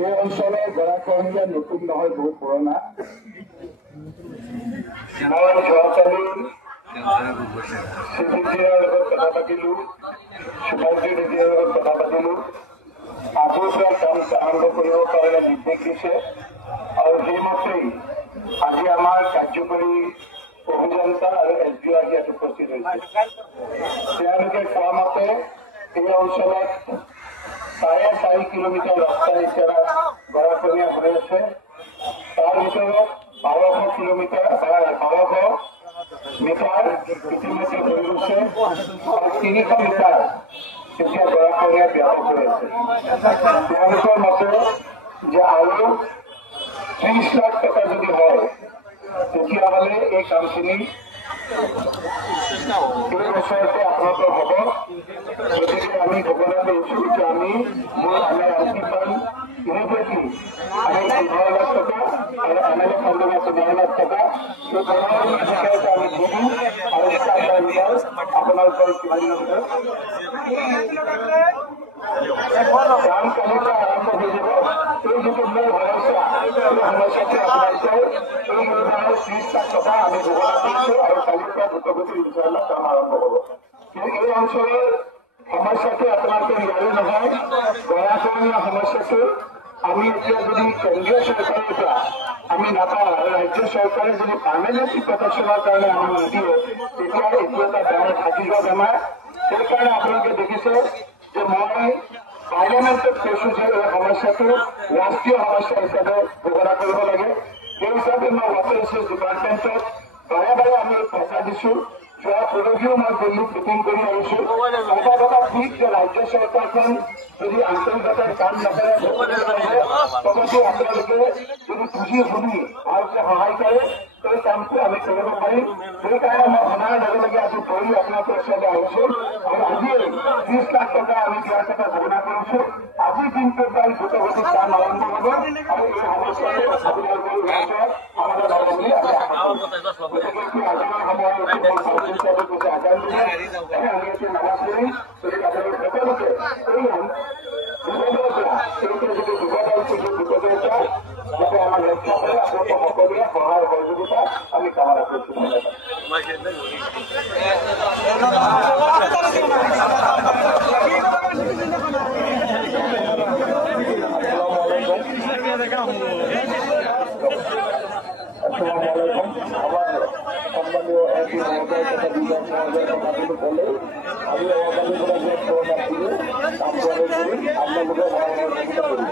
এই অঞ্চলৰ গৰাখহনীয়া নতুন নহয়, বহুত পুৰণা। মই যোৱাকালি চিডিজিৰ লগত কথা পাতিলো, সুভাষজী নিজিৰ লগত কথা পাতিলো। আজিৰ পৰা কাম আৰম্ভ কৰিবৰ কাৰণে নিৰ্দেশ দিছে আৰু সেইমতেই আজি আমাৰ কাৰ্যকৰী অভিযন্তা আৰু SDR ইয়াত উপস্থিত হৈছে। তেওঁলোকে কোৱা মতে এই অঞ্চলত 4.5 কিলোমিটাৰ ৰাস্তা এতিয়া গৰাখহনীয়া হৈ আছে। তাৰ ভিতৰত 1200 কিলোমিটাৰ 1200 মিটাৰ ইতিমধ্যে হৈ গৈছে আৰু 300 মিটাৰ এতিয়া গৰাখহনীয়া ব্যাপক হৈ আছে। তেওঁলোকৰ মতে যে আৰু 30 লাখ টকা যদি হয় তেতিয়াহ'লে এই কামখিনি এই বছৰতে আপোনালোকৰ হ'ব। গতিকে আমি ঘোষণা কৰিছোঁ যে আমি আমাৰ আৰ্থিক ফাণ্ড ইমিডিয়েটলি আমি 15 লাখ টকা আৰু MLA ফাণ্ডৰ 15 লাখ টকা এই বিষয়তে আমি দি দিম আৰু আপোনালোকৰ কিমান কাম কালিৰ পৰা আৰম্ভ হৈ যাব। এই যিটো মূল সমস্যা এই সমস্যাটো আপোনালোকে এই নিৰ্মাণৰ 30 লাখ টকা আমি ঘোষণা কৰিছোঁ আৰু কালিৰ পৰা দ্ৰুতগতিত ইনশাআল্লাহ কাম আৰম্ভ হ'ব। কিন্তু এই অঞ্চলৰ সমস্যাটো আপোনালোকে ইয়াৰে নহয়, গৰাখহনীয়া সমস্যাটো আমি এতিয়া যদি কেন্দ্ৰীয় চৰকাৰৰ পৰা আমি নাপাওঁ আৰু ৰাজ্য চৰকাৰে যদি পাৰ্মানেণ্ট প্ৰটেকশ্যনৰ কাৰণে আমাক নিদিয়ে তেতিয়া এইটো এটা ডাঙৰ থাকি যোৱা বেমাৰ। সেইকাৰণে আপোনালোকে দেখিছে যে মই পাৰ্লিয়ামেণ্টত কৈছোঁ যে এই সমস্যাটো ৰাষ্ট্ৰীয় সমস্যা হিচাপে ঘোষণা কৰিব লাগে। সেই হিচাপে মই ৱাটাৰ ৰিচোৰ্চ ডিপাৰ্টমেণ্টত বাৰে বাৰে আমি পইচা দিছোঁ। যোৱা পৰহিও মই দিল্লীত মিটিং কৰি আহিছোঁ। এটা কথা ঠিক যে ৰাজ্য চৰকাৰখন যদি আন্তৰ্জাতিক কাম নকৰে তথাপি আপোনালোকে যদি বুজি শুনি ভালকে সহায় কৰে এই কামটো আমি কৰিব পাৰিম। সেইকাৰণে মই শুনাৰ লগে লগে আজি পঢ়ি আপোনালোকৰ ওচৰলৈ আহিছোঁ আৰু আজিয়ে 30 লাখ টকা আমি দিয়াৰ কথা ঘোষণা কৰিছোঁ। আজিৰ দিনটোত তাই দ্ৰুতগতিত কাম আৰম্ভ হ'ব আৰু এই সমস্যাটো আপোনালোকৰ ৰাজ্যত সমাধান হ'ব বুলি আমি আশা কৰোঁ। গতিকে আজিৰ সময়ত আগাম দিলে আমি এতিয়া নামাজ পঢ়ি যদি আপোনালোক সকলোকে এই বিপদৰ পৰা এইটো যদি বিপদৰ সুযোগ বিপদৰ পৰা যাতে আমাক ৰক্ষা কৰে আপোনালোকে সকলোৱে সহায় সহযোগিতা আমি কামনা কৰিছোঁ। সম্মানীয় এমপি মহোদয় তথা বিধায়ক মহোদয় কথাগুলো বলে আমি অবাধে করে যে কাম করে আপনাদের সহযোগিতা করি।